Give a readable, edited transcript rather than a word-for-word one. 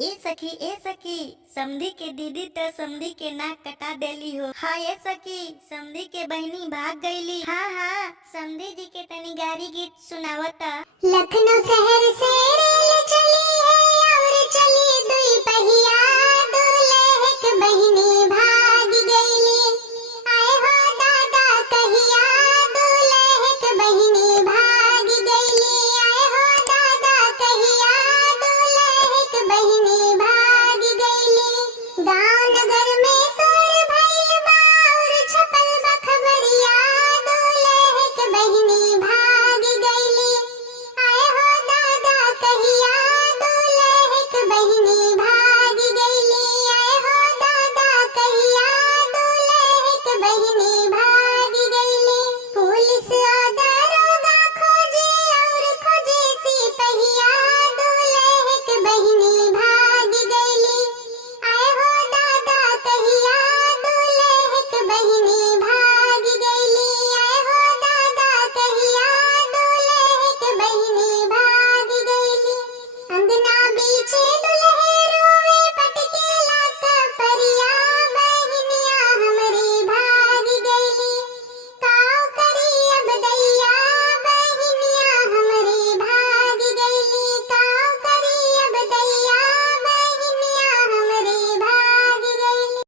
ए सखी, समधी के दीदी त समधी के नाक कटा देली हो। हाँ ए सखी, समधी के बहनी भाग गईली। हाँ हाँ, समधी जी के तनी गारी गीत सुनावता। लखनऊ शहर से रे